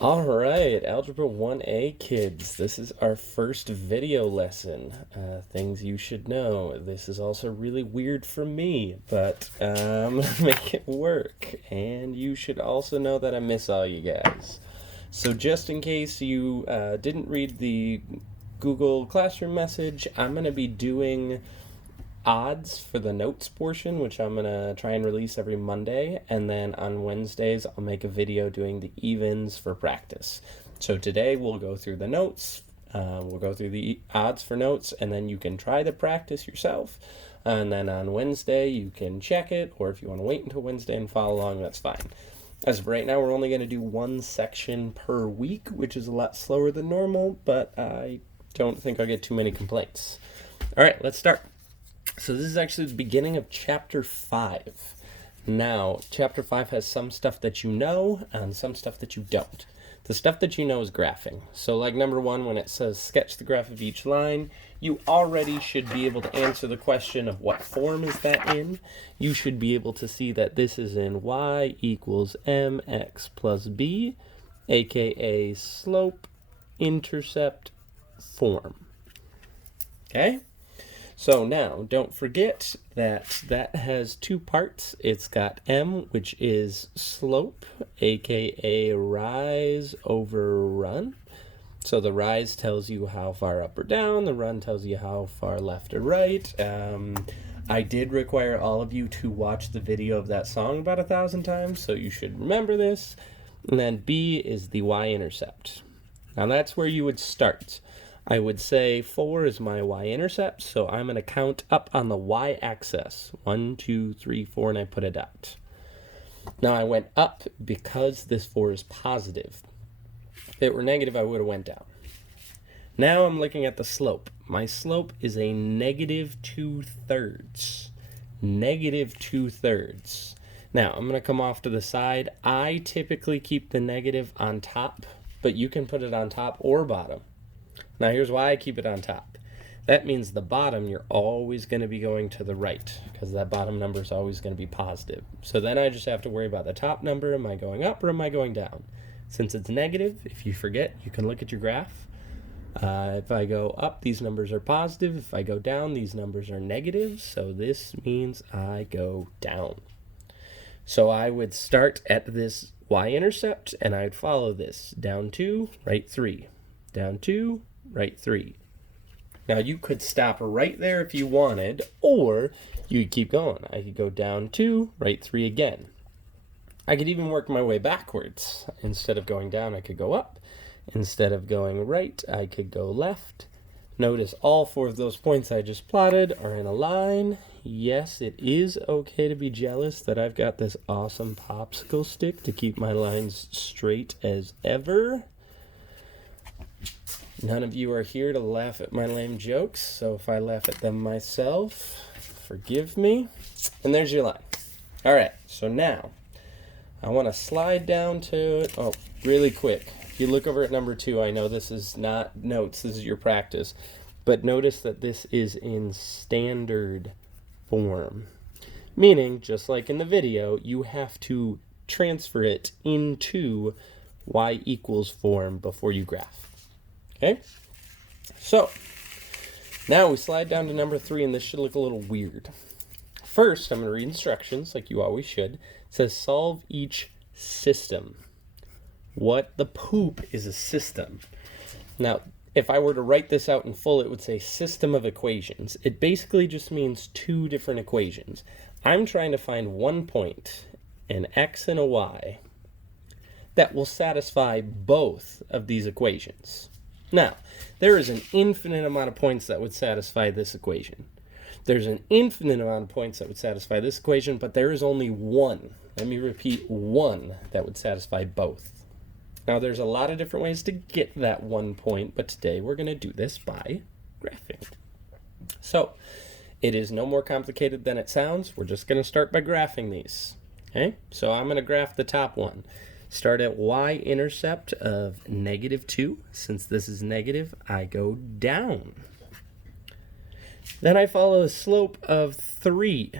All right, Algebra 1A kids, this is our first video lesson. Things you should know. This is also really weird for me, but make it work. And you should also know that I miss all you guys. So just in case you didn't read the Google Classroom message, I'm going to be doing odds for the notes portion, which I'm going to try and release every Monday. And then on Wednesdays, I'll make a video doing the evens for practice. So today we'll go through the notes. We'll go through the odds for notes, and then you can try the practice yourself. And then on Wednesday, you can check it, or if you want to wait until Wednesday and follow along, that's fine. As of right now, we're only going to do one section per week, which is a lot slower than normal, but I don't think I'll get too many complaints. All right, let's start. So this is actually the beginning of Chapter 5. Now, Chapter 5 has some stuff that you know and some stuff that you don't. The stuff that you know is graphing. So like number 1, when it says sketch the graph of each line, you already should be able to answer the question of what form is that in. You should be able to see that this is in y equals mx plus b, aka slope intercept form. Okay? So now, don't forget that that has two parts. It's got m, which is slope, aka rise over run. So the rise tells you how far up or down, the run tells you how far left or right. I did require all of you to watch the video of that song about 1,000 times, so you should remember this. And then b is the y-intercept. Now that's where you would start. I would say 4 is my y-intercept, so I'm going to count up on the y-axis. 1, 2, 3, 4, and I put a dot. Now I went up because this 4 is positive. If it were negative, I would have went down. Now I'm looking at the slope. My slope is a negative 2/3. Negative 2/3. Now I'm going to come off to the side. I typically keep the negative on top, but you can put it on top or bottom. Now here's why I keep it on top. That means the bottom, you're always going to be going to the right, because that bottom number is always going to be positive. So then I just have to worry about the top number. Am I going up or am I going down? Since it's negative, if you forget, you can look at your graph. If I go up, these numbers are positive. If I go down, these numbers are negative. So this means I go down. So I would start at this y-intercept, and I'd follow this. Down 2, right 3. Down 2, right 3. Now you could stop right there if you wanted, or you could keep going. I could go down 2, right 3 again. I could even work my way backwards. Instead of going down, I could go up. Instead of going right, I could go left. Notice all 4 of those points I just plotted are in a line. Yes, it is okay to be jealous that I've got this awesome popsicle stick to keep my lines straight as ever. None of you are here to laugh at my lame jokes, so if I laugh at them myself, forgive me. And there's your line. All right, so now I want to slide down to it. Oh, really quick. If you look over at number 2, I know this is not notes, this is your practice, but notice that this is in standard form, meaning just like in the video, you have to transfer it into y equals form before you graph. Okay, so now we slide down to number 3, and this should look a little weird. First, I'm going to read instructions like you always should. It says solve each system. What the poop is a system? Now, if I were to write this out in full, it would say system of equations. It basically just means 2 different equations. I'm trying to find one point, an x and a y, that will satisfy both of these equations. Now, there is an infinite amount of points that would satisfy this equation. There's an infinite amount of points that would satisfy this equation, but there is only one. Let me repeat, one that would satisfy both. Now, there's a lot of different ways to get that 1 point, but today we're going to do this by graphing. So, it is no more complicated than it sounds. We're just going to start by graphing these. Okay, so I'm going to graph the top one. Start at y-intercept of negative 2. Since this is negative, I go down. Then I follow a slope of 3.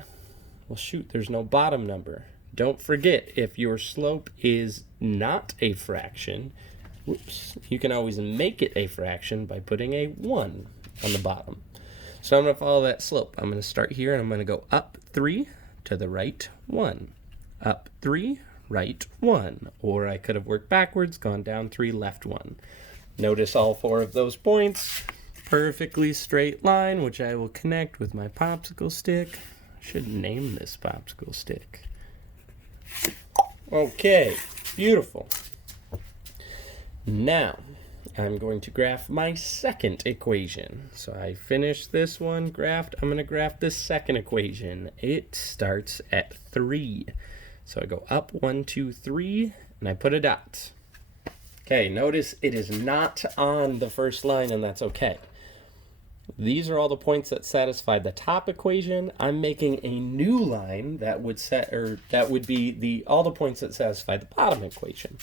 Well, shoot, there's no bottom number. don't forget, if your slope is not a fraction, you can always make it a fraction by putting a 1 on the bottom. So I'm going to follow that slope. I'm going to start here, and I'm going to go up 3 to the right 1. Up 3, right 1. Or I could have worked backwards, gone down 3, left 1. Notice all 4 of those points. Perfectly straight line, which I will connect with my popsicle stick. I should name this popsicle stick. Okay, beautiful. Now, I'm going to graph my second equation. So I finished this one graphed. I'm going to graph the second equation. It starts at 3. So I go up 1, 2, 3, and I put a dot. Okay, notice it is not on the first line, and that's okay. These are all the points that satisfy the top equation. I'm making a new line that would be all the points that satisfy the bottom equation.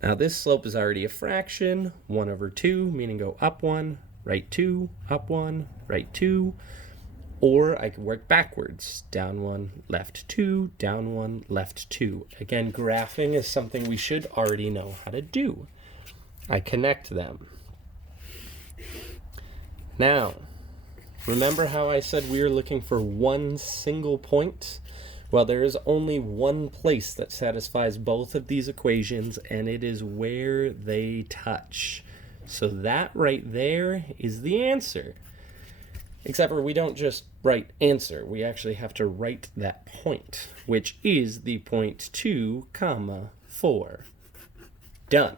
Now this slope is already a fraction, 1 over 2, meaning go up 1, right 2, up 1, right 2. Or I could work backwards, down 1, left 2, down 1, left 2. Again, graphing is something we should already know how to do. I connect them. Now, remember how I said we were looking for one single point? Well, there is only one place that satisfies both of these equations, and it is where they touch. So that right there is the answer. Except for we don't just write answer. We actually have to write that point, which is the point 2, 4. Done.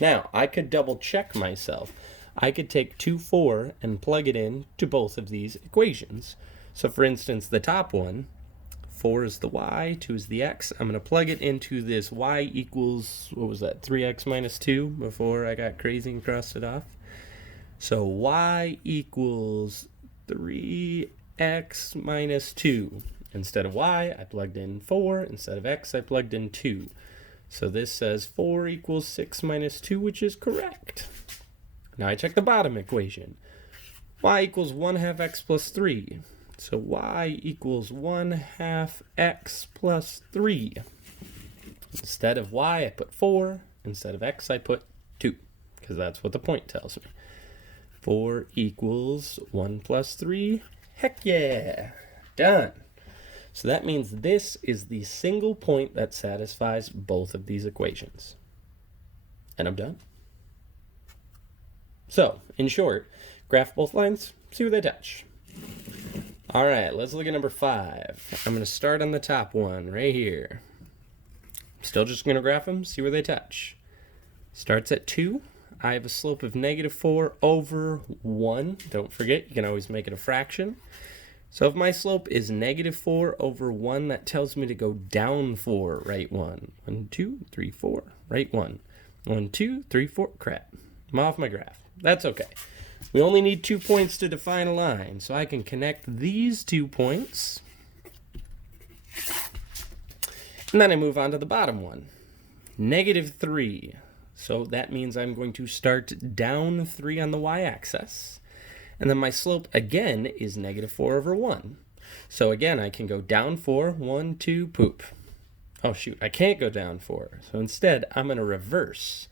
Now, I could double check myself. I could take 2, 4 and plug it in to both of these equations. So for instance, the top one, 4 is the y, 2 is the x. I'm going to plug it into this y equals, 3x minus 2 before I got crazy and crossed it off. So y equals 3x minus 2. Instead of y, I plugged in 4. Instead of x, I plugged in 2. So this says 4 equals 6 minus 2, which is correct. Now I check the bottom equation. Y equals 1/2 x plus 3. So y equals 1/2 x plus 3. Instead of y, I put 4. Instead of x, I put 2, because that's what the point tells me. 4 equals 1 plus 3. Heck yeah! Done. So that means this is the single point that satisfies both of these equations. And I'm done. So, in short, graph both lines, see where they touch. All right, let's look at number 5. I'm going to start on the top one right here. Still just going to graph them, see where they touch. Starts at 2. I have a slope of -4 over 1. Don't forget, you can always make it a fraction. So if my slope is -4 over 1, that tells me to go down 4, right 1. 1, 2, 3, 4, right 1. 1, 2, 3, 4, crap. I'm off my graph. That's okay. We only need 2 points to define a line, so I can connect these 2 points. And then I move on to the bottom one. -3. So that means I'm going to start down 3 on the y-axis. And then my slope, again, is -4 over 1. So again, I can go down 4, 1, 2, poop. Oh, shoot, I can't go down 4. So instead, I'm going to reverse.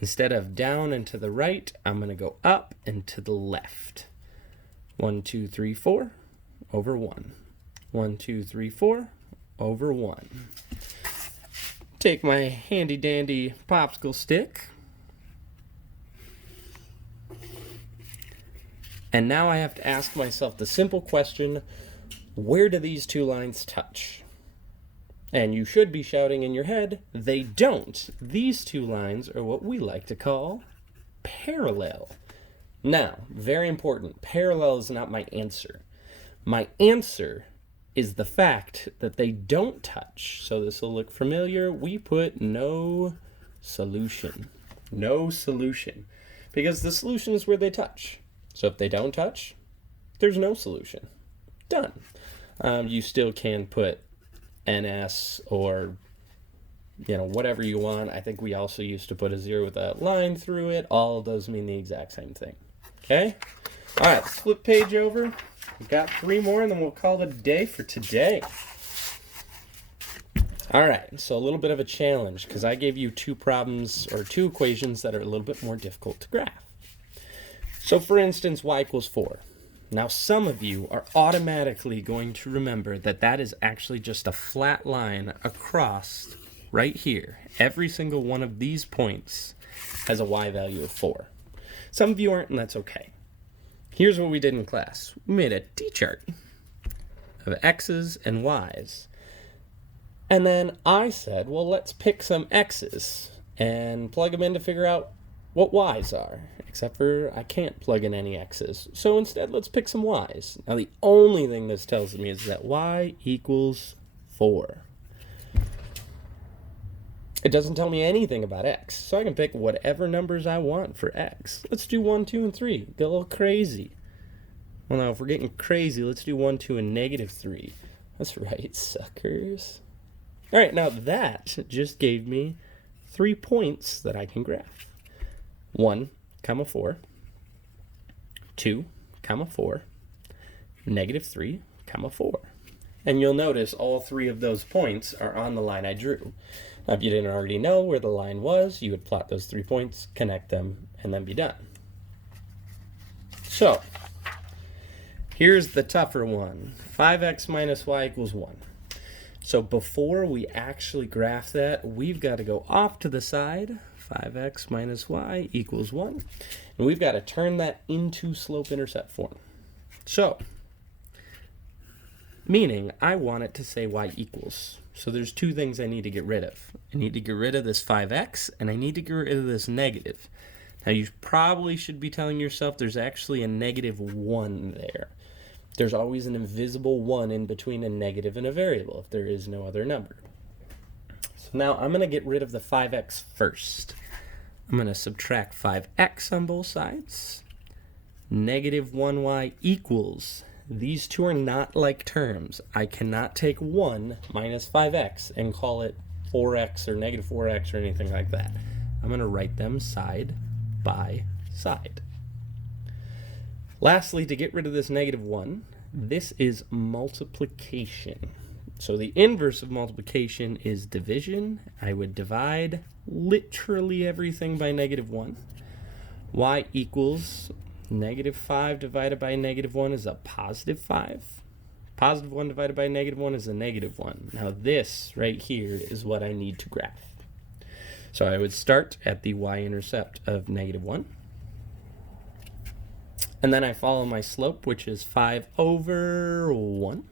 Instead of down and to the right, I'm going to go up and to the left. 1, 2, 3, 4, over 1. 1, 2, 3, 4, over 1. Take my handy-dandy popsicle stick. And now I have to ask myself the simple question, where do these 2 lines touch? And you should be shouting in your head, they don't. These 2 lines are what we like to call parallel. Now, very important, parallel is not my answer. My answer is the fact that they don't touch. So this will look familiar. We put no solution. No solution. Because the solution is where they touch. So if they don't touch, there's no solution. Done. You still can put NS or whatever you want. I think we also used to put a 0 with a line through it. All of those mean the exact same thing. Okay? All right, let's flip page over. We've got 3 more, and then we'll call it a day for today. All right, so a little bit of a challenge because I gave you two problems or two equations that are a little bit more difficult to graph. So for instance, y equals 4. Now some of you are automatically going to remember that that is actually just a flat line across right here. Every single one of these points has a y value of 4. Some of you aren't, and that's okay. Here's what we did in class. We made a t-chart of x's and y's. And then I said, well, let's pick some x's and plug them in to figure out what y's are, except for I can't plug in any x's. So instead, let's pick some y's. Now, the only thing this tells me is that y equals 4. It doesn't tell me anything about x, so I can pick whatever numbers I want for x. Let's do 1, 2, and 3. Get a little crazy. Well, now, if we're getting crazy, let's do 1, 2, and negative 3. That's right, suckers. All right, now that just gave me 3 points that I can graph. 1, 4, 2, 4, negative 3, 4. And you'll notice all 3 of those points are on the line I drew. Now, if you didn't already know where the line was, you would plot those 3 points, connect them, and then be done. So, here's the tougher one. 5x minus y equals 1. So before we actually graph that, we've got to go off to the side. 5x minus y equals 1. And we've got to turn that into slope-intercept form. So, meaning I want it to say y equals. So there's 2 things I need to get rid of. I need to get rid of this 5x, and I need to get rid of this negative. Now you probably should be telling yourself there's actually a negative 1 there. There's always an invisible 1 in between a negative and a variable if there is no other number. So now I'm going to get rid of the 5x first. I'm going to subtract 5x on both sides. Negative 1y equals. These two are not like terms. I cannot take 1 minus 5x and call it 4x or negative 4x or anything like that. I'm going to write them side by side. Lastly, to get rid of this negative 1, this is multiplication. So the inverse of multiplication is division. I would divide literally everything by negative 1. Y equals negative 5 divided by negative 1 is a positive 5. Positive 1 divided by negative 1 is a negative 1. Now this right here is what I need to graph. So I would start at the y-intercept of negative 1. And then I follow my slope, which is 5 over 1.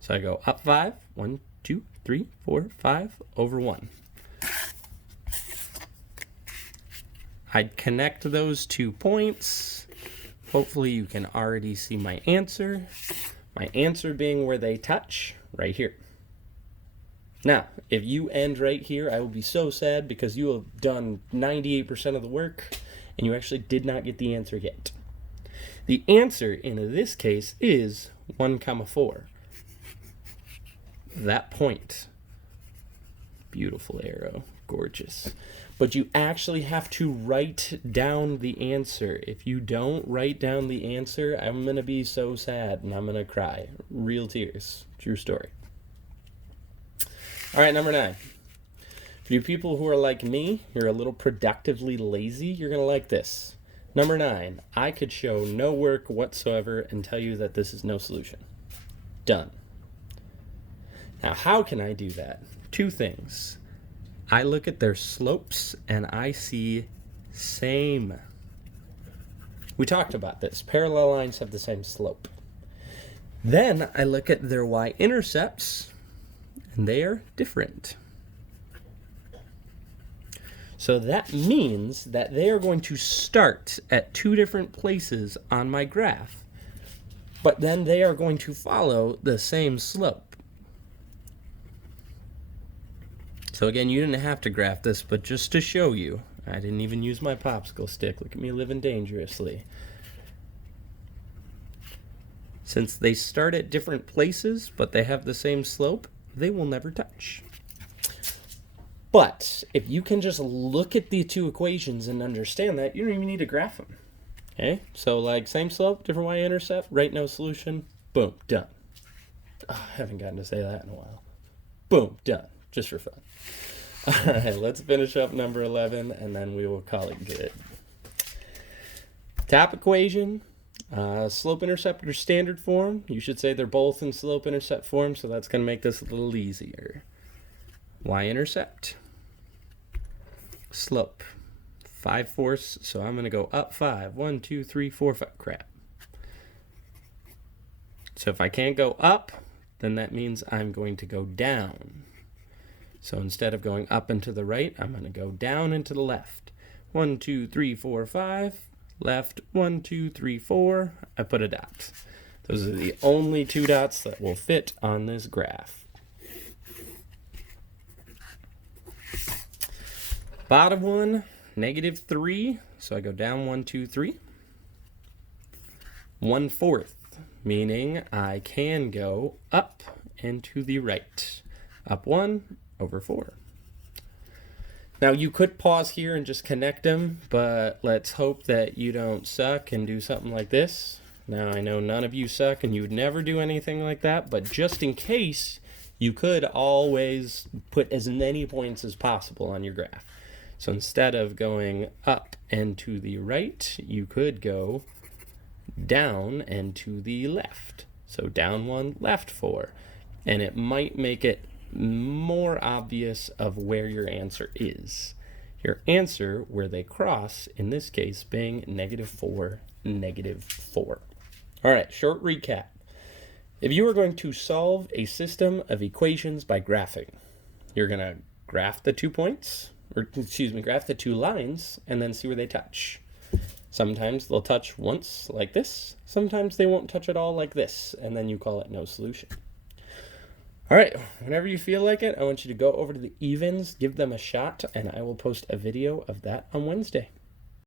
So I go up 5, 1, 2, 3, 4, 5 over 1. I'd connect those 2 points. Hopefully you can already see my answer. My answer being where they touch, right here. Now, if you end right here, I will be so sad because you have done 98% of the work and you actually did not get the answer yet. The answer in this case is 1, 4. That point. Beautiful arrow. Gorgeous. But you actually have to write down the answer. If you don't write down the answer, I'm going to be so sad and I'm going to cry. Real tears. True story. All right, number 9. For you people who are like me, you're a little productively lazy, you're going to like this. Number 9, I could show no work whatsoever and tell you that this is no solution. Done. Now, how can I do that? 2 things. I look at their slopes and I see same. We talked about this. Parallel lines have the same slope. Then I look at their y-intercepts and they are different. So that means that they are going to start at 2 different places on my graph, but then they are going to follow the same slope. So again, you didn't have to graph this, but just to show you, I didn't even use my popsicle stick. Look at me living dangerously. Since they start at different places, but they have the same slope, they will never touch. But if you can just look at the 2 equations and understand that, you don't even need to graph them. Okay? So like same slope, different y-intercept, right, no solution, boom, done. Oh, I haven't gotten to say that in a while. Boom, done, just for fun. All right, let's finish up number 11, and then we will call it good. Top equation, slope-intercept or standard form. You should say they're both in slope-intercept form, so that's going to make this a little easier. Y-intercept, slope, 5/4, so I'm going to go up 5. 1, 2, 3, 4, 5. Crap. So if I can't go up, then that means I'm going to go down. So instead of going up and to the right, I'm going to go down and to the left. 1, 2, 3, 4, 5. Left, 1, 2, 3, 4. I put a dot. Those are the only 2 dots that will fit on this graph. Bottom one, -3. So I go down 1, 2, 3. 1/4, meaning I can go up and to the right. Up 1 over 4. Now you could pause here and just connect them, but let's hope that you don't suck and do something like this. Now I know none of you suck and you would never do anything like that, but just in case, you could always put as many points as possible on your graph. So instead of going up and to the right, you could go down and to the left. So down 1, left 4. And it might make it more obvious of where your answer is. Your answer, where they cross, in this case being -4, -4. All right, short recap. If you are going to solve a system of equations by graphing, you're going to graph the 2 points, or excuse me, graph the 2 lines, and then see where they touch. Sometimes they'll touch once like this, sometimes they won't touch at all like this, and then you call it no solution. All right, whenever you feel like it, I want you to go over to the evens, give them a shot, and I will post a video of that on Wednesday.